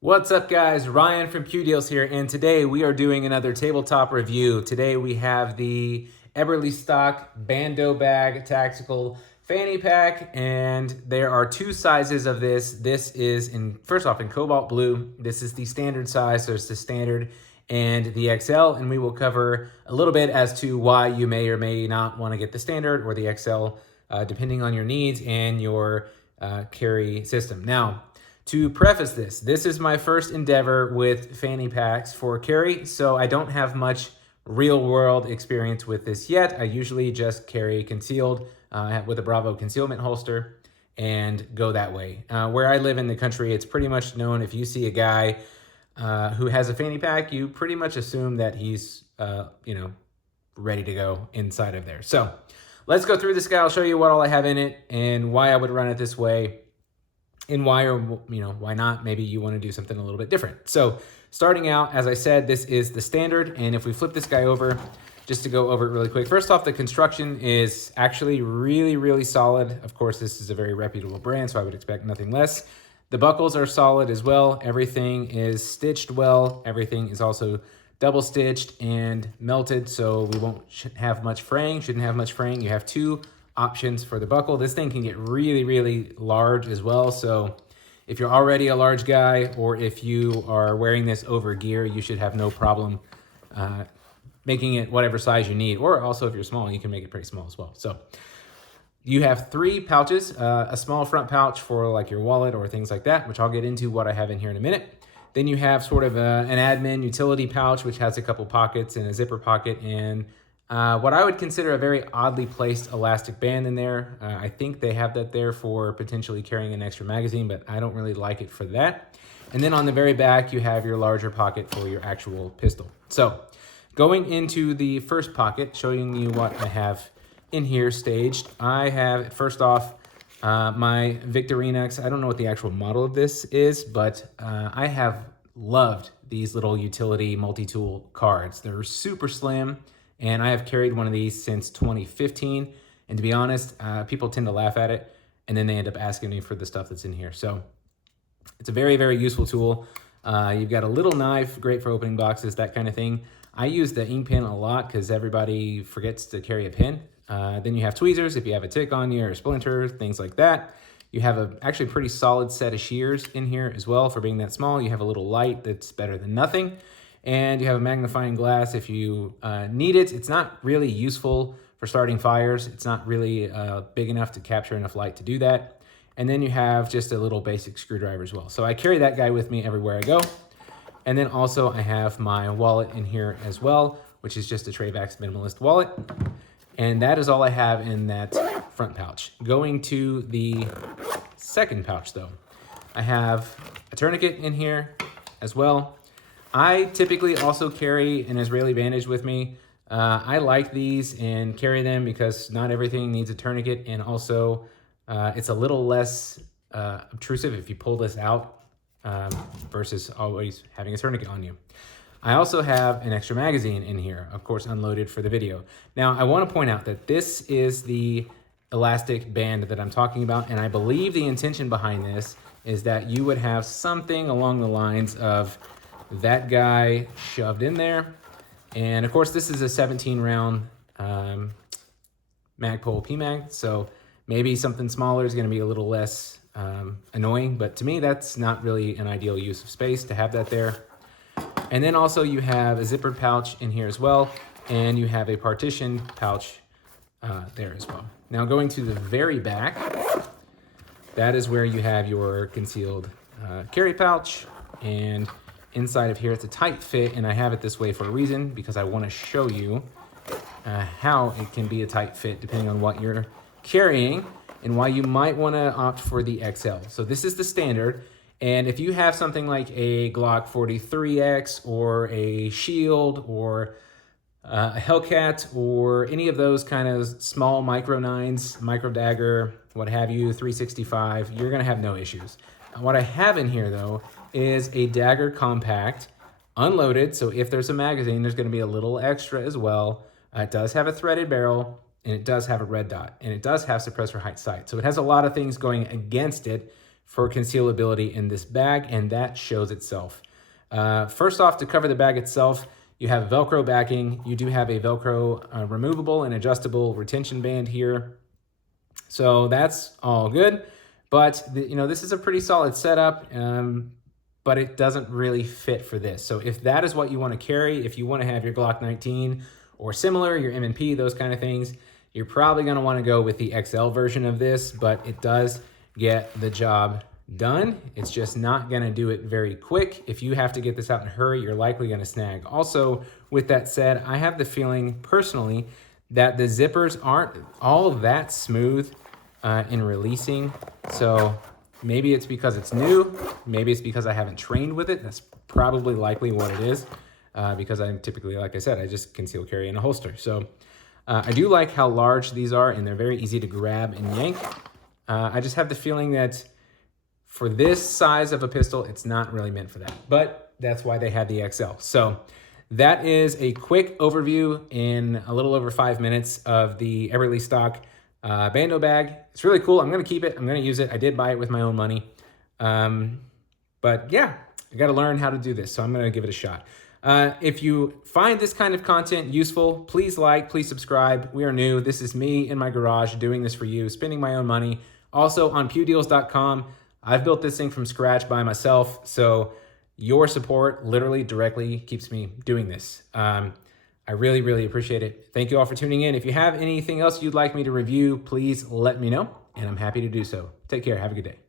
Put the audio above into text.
What's up, guys? Ryan from Pew Deals here, and today we are doing another tabletop review. Today we have the Eberlestock Bando Bag Tactical Fanny Pack, and there are two sizes of this. This is first off in cobalt blue. This is the standard size, so it's the standard and the XL, and we will cover a little bit as to why you may or may not want to get the standard or the XL, depending on your needs and your carry system. Now, to preface this, this is my first endeavor with fanny packs for carry, so I don't have much real-world experience with this yet. I usually just carry concealed with a Bravo concealment holster and go that way. Where I live in the country, it's pretty much known if you see a guy who has a fanny pack, you pretty much assume that he's, ready to go inside of there. So let's go through this guy. I'll show you what all I have in it and why I would run it this way. And why, or why not? Maybe you want to do something a little bit different. So starting out, as I said, this is the standard. And if we flip this guy over, just to go over it really quick. First off, the construction is actually really, really solid. Of course, this is a very reputable brand, so I would expect nothing less. The buckles are solid as well. Everything is stitched well. Everything is also double stitched and melted, so we won't have much fraying. Shouldn't have much fraying. You have two options for the buckle. This thing can get really, really large as well. So if you're already a large guy, or if you are wearing this over gear, you should have no problem making it whatever size you need. Or also if you're small, you can make it pretty small as well. So you have three pouches, a small front pouch for like your wallet or things like that, which I'll get into what I have in here in a minute. Then you have sort of an admin utility pouch, which has a couple pockets and a zipper pocket, and what I would consider a very oddly placed elastic band in there. I think they have that there for potentially carrying an extra magazine, but I don't really like it for that. And then on the very back, you have your larger pocket for your actual pistol. So going into the first pocket, showing you what I have in here staged, I have, first off, my Victorinox. I don't know what the actual model of this is, but I have loved these little utility multi-tool cards. They're super slim. And I have carried one of these since 2015. And to be honest, people tend to laugh at it, and then they end up asking me for the stuff that's in here. So it's a very, very useful tool. You've got a little knife, great for opening boxes, that kind of thing. I use the ink pen a lot because everybody forgets to carry a pen. Then you have tweezers if you have a tick on you or a splinter, things like that. You have a actually pretty solid set of shears in here as well for being that small. You have a little light that's better than nothing. And you have a magnifying glass if you need it. It's not really useful for starting fires. It's not really big enough to capture enough light to do that. And then you have just a little basic screwdriver as well. So I carry that guy with me everywhere I go. And then also I have my wallet in here as well, which is just a Travax minimalist wallet. And that is all I have in that front pouch. Going to the second pouch though, I have a tourniquet in here as well. I typically also carry an Israeli bandage with me. I like these and carry them because not everything needs a tourniquet, and also it's a little less obtrusive if you pull this out versus always having a tourniquet on you. I also have an extra magazine in here, of course unloaded for the video. Now I want to point out that this is the elastic band that I'm talking about, and I believe the intention behind this is that you would have something along the lines of that guy shoved in there. And of course, this is a 17 round Magpul PMag. So maybe something smaller is going to be a little less annoying, but to me, that's not really an ideal use of space to have that there. And then also you have a zippered pouch in here as well. And you have a partition pouch there as well. Now going to the very back, that is where you have your concealed carry pouch, and inside of here, it's a tight fit, and I have it this way for a reason, because I want to show you how it can be a tight fit depending on what you're carrying and why you might want to opt for the XL. So this is the standard, and if you have something like a Glock 43X or a Shield or a Hellcat or any of those kind of small micro nines, micro dagger, what have you, 365, you're going to have no issues. What I have in here though is a dagger compact, unloaded, so if there's a magazine, there's going to be a little extra as well. It does have a threaded barrel, and it does have a red dot, and it does have suppressor height sight. So it has a lot of things going against it for concealability in this bag, and that shows itself. First off, to cover the bag itself, you have Velcro backing. You do have a Velcro removable and adjustable retention band here. So that's all good. But this is a pretty solid setup, but it doesn't really fit for this. So if that is what you want to carry, if you want to have your Glock 19 or similar, your M&P, those kind of things, you're probably going to want to go with the XL version of this, but it does get the job done. It's just not going to do it very quick. If you have to get this out in a hurry, you're likely going to snag. Also, with that said, I have the feeling personally that the zippers aren't all that smooth in releasing. So maybe it's because it's new. Maybe it's because I haven't trained with it. That's probably likely what it is, because I'm typically, like I said, I just conceal carry in a holster. So I do like how large these are, and they're very easy to grab and yank. I just have the feeling that for this size of a pistol, it's not really meant for that, but that's why they have the XL. So that is a quick overview in a little over 5 minutes of the Eberlestock Bando bag. It's really cool. I'm going to keep it. I'm going to use it. I did buy it with my own money. But yeah, I got to learn how to do this, so I'm going to give it a shot. If you find this kind of content useful, please like, please subscribe. We are new. This is me in my garage doing this for you, spending my own money. Also on pewdeals.com, I've built this thing from scratch by myself, so your support literally directly keeps me doing this. I really, really appreciate it. Thank you all for tuning in. If you have anything else you'd like me to review, please let me know, and I'm happy to do so. Take care. Have a good day.